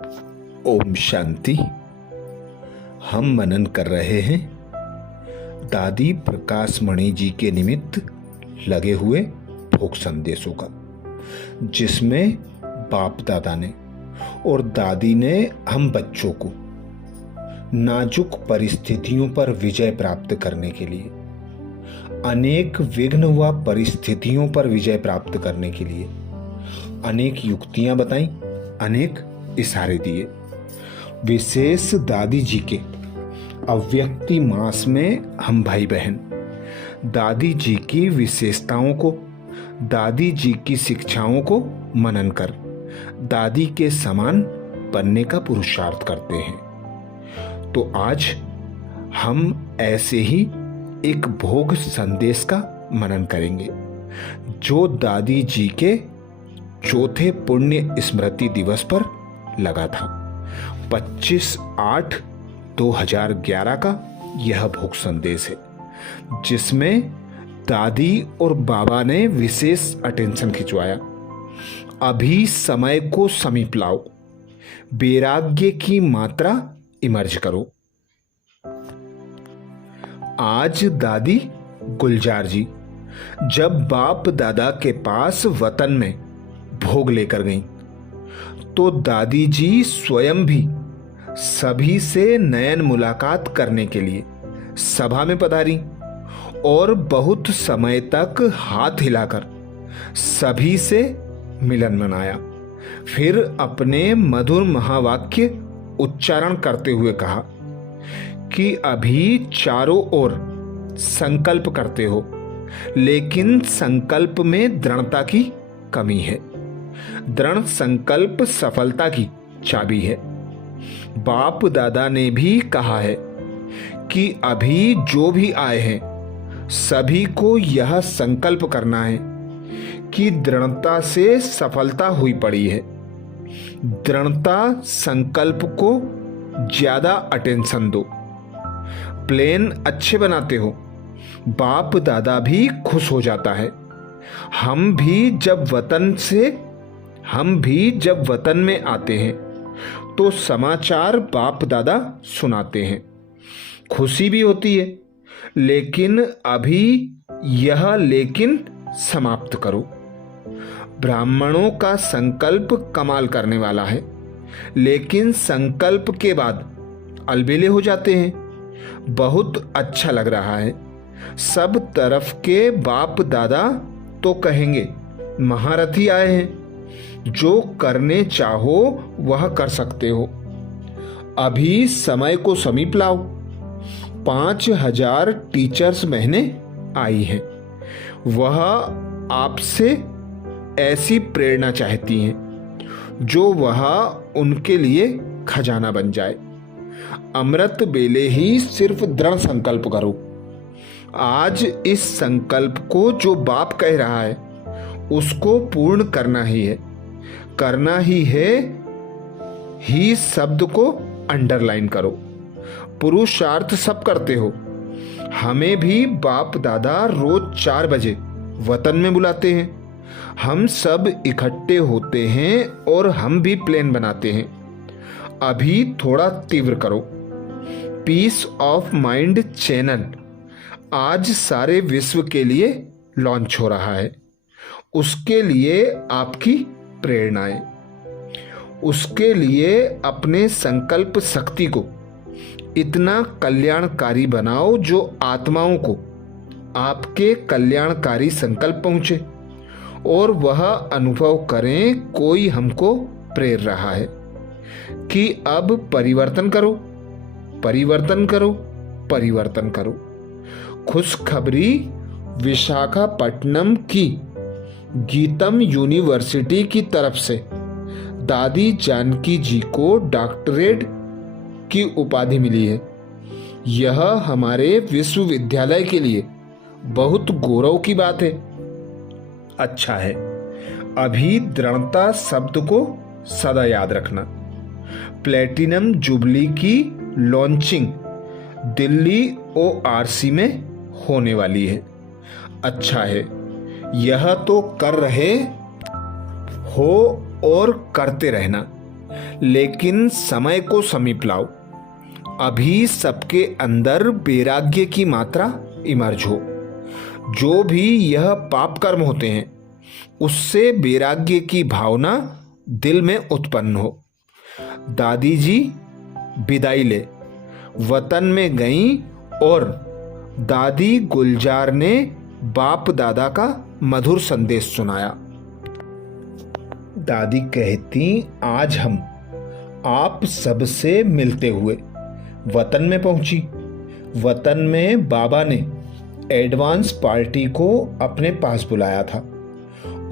ओम शांति। हम मनन कर रहे हैं दादी प्रकाश मणि जी के निमित्त लगे हुए भोग संदेशों का, जिसमें बाप दादा ने और दादी ने हम बच्चों को नाजुक परिस्थितियों पर विजय प्राप्त करने के लिए, अनेक विघ्न व परिस्थितियों पर विजय प्राप्त करने के लिए अनेक युक्तियां बताई, अनेक इशारे दिए। विशेष दादी जी के अव्यक्ति मास में हम भाई बहन दादी जी की विशेषताओं को, दादी जी की शिक्षाओं को मनन कर दादी के समान बनने का पुरुषार्थ करते हैं। तो आज हम ऐसे ही एक भोग संदेश का मनन करेंगे, जो दादी जी के चौथे पुण्य स्मृति दिवस पर लगा था। 25/8/2011 का यह भोग संदेश है, जिसमें दादी और बाबा ने विशेष अटेंशन खिंचवाया। अभी समय को समीप लाओ, वैराग्य की मात्रा इमर्ज करो। आज दादी गुलजार जी जब बाप दादा के पास वतन में भोग लेकर गईं, तो दादी जी स्वयं भी सभी से नयन मुलाकात करने के लिए सभा में पधारी और बहुत समय तक हाथ हिलाकर सभी से मिलन मनाया। फिर अपने मधुर महावाक्य उच्चारण करते हुए कहा कि अभी चारों ओर संकल्प करते हो, लेकिन संकल्प में दृढ़ता की कमी है। दृढ़ संकल्प सफलता की चाबी है। बाप दादा ने भी कहा है कि अभी जो भी आए हैं सभी को यह संकल्प करना है कि दृढ़ता से सफलता हुई पड़ी है। दृढ़ता संकल्प को ज्यादा अटेंशन दो। प्लेन अच्छे बनाते हो, बाप दादा भी खुश हो जाता है। हम भी जब वतन में आते हैं तो समाचार बाप दादा सुनाते हैं, खुशी भी होती है। लेकिन अभी यह लेकिन समाप्त करो। ब्राह्मणों का संकल्प कमाल करने वाला है, लेकिन संकल्प के बाद अलबेले हो जाते हैं। बहुत अच्छा लग रहा है। सब तरफ के बाप दादा तो कहेंगे महारथी आए हैं, जो करने चाहो वह कर सकते हो। अभी समय को समीप लाओ। 5000 टीचर्स महीने आई हैं। वह आपसे ऐसी प्रेरणा चाहती हैं जो वह उनके लिए खजाना बन जाए। अमृत बेले ही सिर्फ दृढ़ संकल्प करो। आज इस संकल्प को जो बाप कह रहा है उसको पूर्ण करना ही है। करना ही है ही शब्द को अंडरलाइन करो। पुरुषार्थ सब करते हो। हमें भी बाप दादा रोज 4 बजे वतन में बुलाते हैं। हम सब इकट्ठे होते हैं और हम भी प्लान बनाते हैं। अभी थोड़ा तीव्र करो। पीस ऑफ माइंड चैनल आज सारे विश्व के लिए लॉन्च हो रहा है। उसके लिए आपकी प्रेरणाएं, उसके लिए अपने संकल्प शक्ति को इतना कल्याणकारी बनाओ जो आत्माओं को आपके कल्याणकारी संकल्प पहुंचे और वह अनुभव करें कोई हमको प्रेर रहा है कि अब परिवर्तन करो, परिवर्तन करो, परिवर्तन करो। खुशखबरी विशाखापट्टनम की गीतम यूनिवर्सिटी की तरफ से दादी जानकी जी को डॉक्टरेट की उपाधि मिली है। यह हमारे विश्वविद्यालय के लिए बहुत गौरव की बात है। अच्छा है, अभी दृढ़ता शब्द को सदा याद रखना। प्लेटिनम जुबली की लॉन्चिंग दिल्ली ORC में होने वाली है। अच्छा है, यह तो कर रहे हो और करते रहना। लेकिन समय को समीप लाओ। अभी सबके अंदर वैराग्य की मात्रा इमर्ज हो। जो भी यह पाप कर्म होते हैं उससे वैराग्य की भावना दिल में उत्पन्न हो। दादी जी विदाई ले वतन में गईं और दादी गुलजार ने बाप दादा का मधुर संदेश सुनाया। दादी कहती, आज हम आप सबसे मिलते हुए वतन में पहुंची। वतन में बाबा ने एडवांस पार्टी को अपने पास बुलाया था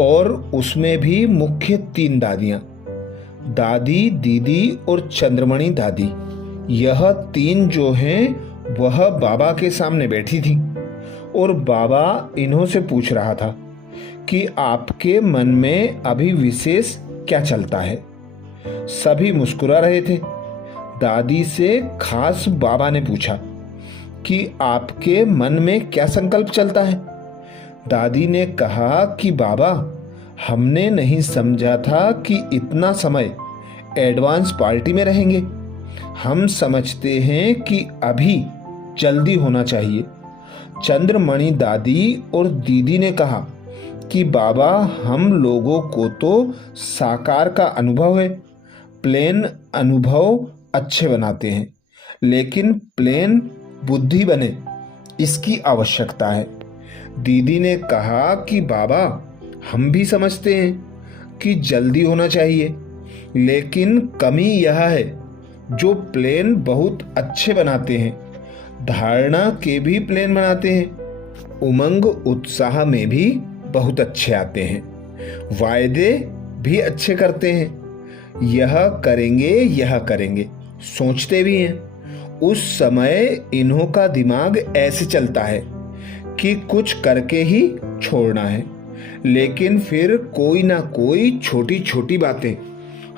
और उसमें भी मुख्य 3 दादियां, दादी, दीदी और चंद्रमणि दादी। यह 3 जो हैं वह बाबा के सामने बैठी थी और बाबा इन्हों से पूछ रहा था कि आपके मन में अभी विशेष क्या चलता है। सभी मुस्कुरा रहे थे। दादी से खास बाबा ने पूछा कि आपके मन में क्या संकल्प चलता है। दादी ने कहा कि बाबा, हमने नहीं समझा था कि इतना समय एडवांस पार्टी में रहेंगे। हम समझते हैं कि अभी जल्दी होना चाहिए। चंद्रमणि दादी और दीदी ने कहा कि बाबा, हम लोगों को तो साकार का अनुभव है। प्लेन अनुभव अच्छे बनाते हैं, लेकिन प्लेन बुद्धि बने इसकी आवश्यकता है। दीदी ने कहा कि बाबा, हम भी समझते हैं कि जल्दी होना चाहिए, लेकिन कमी यह है जो प्लेन बहुत अच्छे बनाते हैं, धारणा के भी प्लेन बनाते हैं, उमंग उत्साह में भी बहुत अच्छे आते हैं, वायदे भी अच्छे करते हैं, यह करेंगे सोचते भी हैं। उस समय इन्हों का दिमाग ऐसे चलता है कि कुछ करके ही छोड़ना है, लेकिन फिर कोई ना कोई छोटी छोटी बातें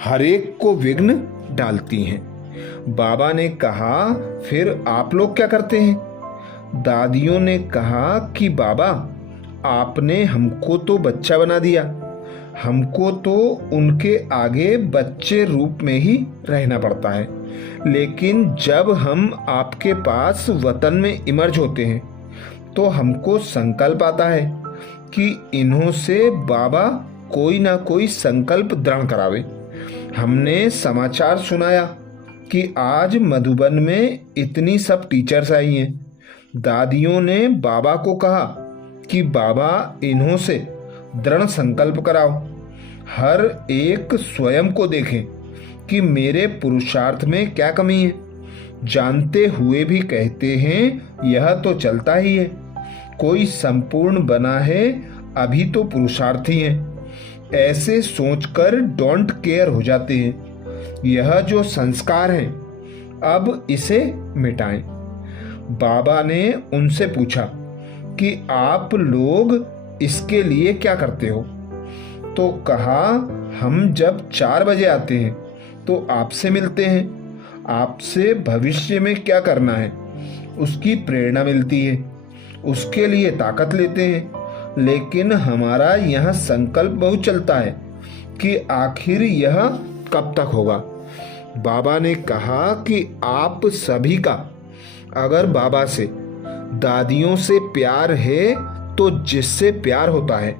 हर एक को विघ्न डालती हैं। बाबा ने कहा, फिर आप लोग क्या करते हैं? दादियों ने कहा कि बाबा, आपने हमको तो बच्चा बना दिया, हमको तो उनके आगे बच्चे रूप में ही रहना पड़ता है, लेकिन जब हम आपके पास वतन में इमर्ज होते हैं तो हमको संकल्प आता है कि इन्हों से बाबा कोई ना कोई संकल्प दृढ़ करावे। हमने समाचार सुनाया कि आज मधुबन में इतनी सब टीचर्स आई हैं। दादियों ने बाबा को कहा कि बाबा, इन्हों से दृढ़ संकल्प कराओ। हर एक स्वयं को देखें कि मेरे पुरुषार्थ में क्या कमी है। जानते हुए भी कहते हैं यह तो चलता ही है, कोई संपूर्ण बना है अभी तो पुरुषार्थी है। ऐसे सोचकर डोंट केयर हो जाते हैं। यह जो संस्कार है अब इसे मिटाएं। बाबा ने उनसे पूछा कि आप लोग इसके लिए क्या करते हो? तो कहा, हम जब 4 बजे आते हैं तो आपसे मिलते हैं, आपसे भविष्य में क्या करना है उसकी प्रेरणा मिलती है, उसके लिए ताकत लेते हैं। लेकिन हमारा यह संकल्प बहुत चलता है कि आखिर यह कब तक होगा। बाबा ने कहा कि आप सभी का अगर बाबा से, दादियों से प्यार है तो जिससे प्यार होता है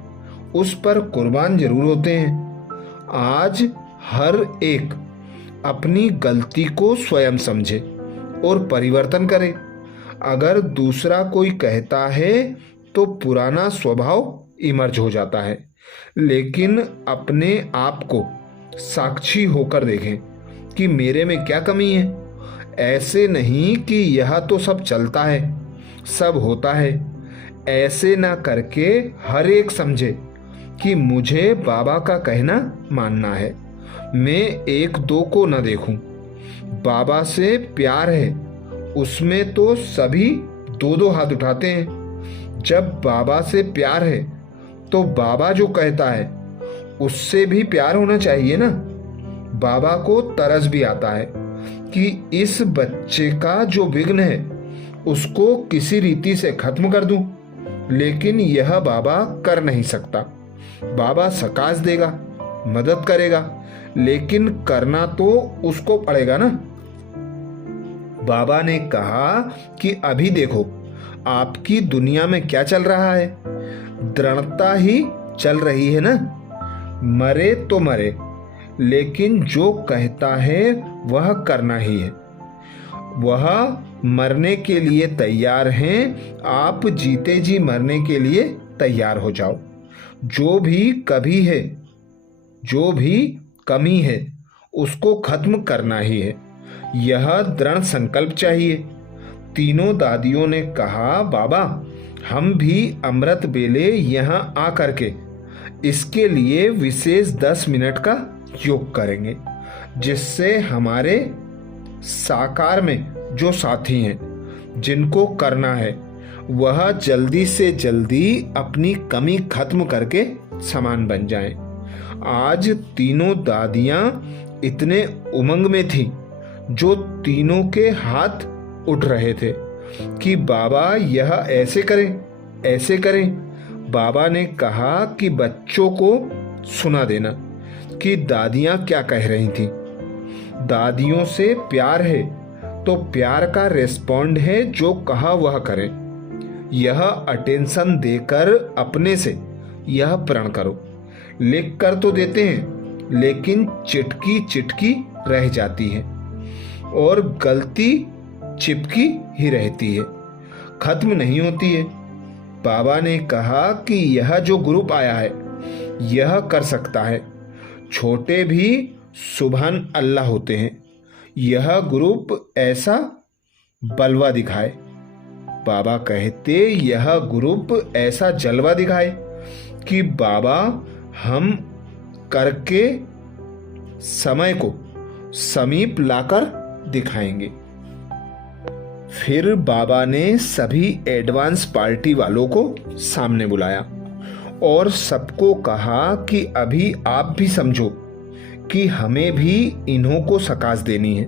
उस पर कुर्बान जरूर होते हैं। आज हर एक अपनी गलती को स्वयं समझे और परिवर्तन करे। अगर दूसरा कोई कहता है तो पुराना स्वभाव इमर्ज हो जाता है, लेकिन अपने आप को साक्षी होकर देखें कि मेरे में क्या कमी है। ऐसे नहीं कि यह तो सब चलता है, सब होता है। ऐसे ना करके हर एक समझे कि मुझे बाबा का कहना मानना है, मैं 1-2 को न देखूं। बाबा से प्यार है उसमें तो सभी 2-2 हाथ उठाते हैं। जब बाबा से प्यार है तो बाबा जो कहता है उससे भी प्यार होना चाहिए ना। बाबा को तरस भी आता है कि इस बच्चे का जो विघ्न है उसको किसी रीति से खत्म कर दूं, लेकिन यह बाबा कर नहीं सकता। बाबा सकाश देगा, मदद करेगा, लेकिन करना तो उसको पड़ेगा ना। बाबा ने कहा कि अभी देखो आपकी दुनिया में क्या चल रहा है, दृढ़ता ही चल रही है ना। मरे तो मरे, लेकिन जो कहता है वह करना ही है। वह मरने के लिए तैयार हैं, आप जीते जी मरने के लिए तैयार हो जाओ। जो भी कभी है, जो भी कमी है, उसको खत्म करना ही है। यह दृढ़ संकल्प चाहिए। तीनों दादियों ने कहा, बाबा हम भी अमृत बेले यहाँ आकर के इसके लिए विशेष 10 मिनट का योग करेंगे, जिससे हमारे साकार में जो साथी हैं, जिनको करना है, वह जल्दी से जल्दी अपनी कमी खत्म करके समान बन जाएं। आज तीनों दादियां इतने उमंग में थी, जो तीनों के हाथ उठ रहे थे कि बाबा यह ऐसे करें, ऐसे करें। बाबा ने कहा कि बच्चों को सुना देना कि दादियां क्या कह रही थी। दादियों से प्यार है तो प्यार का रेस्पॉन्ड है, जो कहा वह करें। यह अटेंशन देकर अपने से यह प्रण करो। लिख कर तो देते हैं, लेकिन चिटकी चिटकी रह जाती है और गलती चिपकी ही रहती है, खत्म नहीं होती है। बाबा ने कहा कि यह जो ग्रुप आया है, यह कर सकता है। छोटे भी सुभान अल्लाह होते हैं। यह ग्रुप ऐसा बलवा दिखाए। बाबा कहते यह ग्रुप ऐसा जलवा दिखाए कि बाबा हम करके समय को समीप लाकर दिखाएंगे। फिर बाबा ने सभी एडवांस पार्टी वालों को सामने बुलाया और सबको कहा कि अभी आप भी समझो कि हमें भी इन्हों को सकाश देनी है।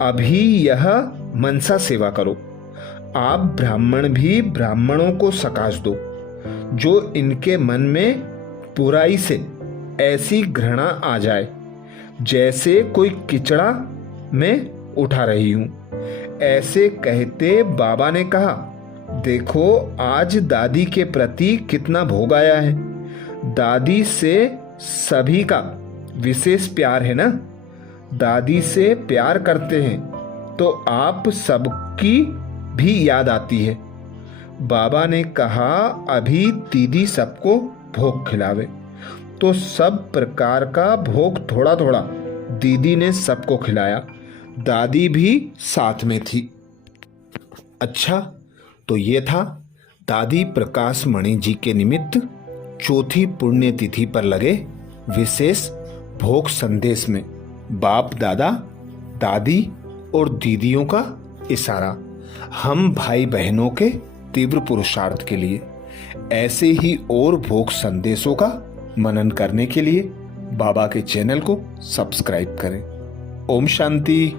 अभी यह मनसा सेवा करो। आप ब्राह्मण भी ब्राह्मणों को सकाश दो, जो इनके मन में बुराई से ऐसी घृणा आ जाए जैसे कोई किचड़ा में उठा रही हूं। ऐसे कहते बाबा ने कहा, देखो आज दादी के प्रति कितना भोग आया है। दादी से सभी का विशेष प्यार है ना। दादी से प्यार करते हैं तो आप सबकी भी याद आती है। बाबा ने कहा अभी दीदी सबको भोग खिलावे, तो सब प्रकार का भोग थोड़ा थोड़ा दीदी ने सबको खिलाया। दादी भी साथ में थी। अच्छा, तो ये था दादी प्रकाश मणि जी के निमित्त चौथी पुण्यतिथि पर लगे विशेष भोग संदेश में बाप दादा, दादी और दीदियों का इशारा हम भाई बहनों के तीव्र पुरुषार्थ के लिए। ऐसे ही और भोग संदेशों का मनन करने के लिए बाबा के चैनल को सब्सक्राइब करें। ओम शांति।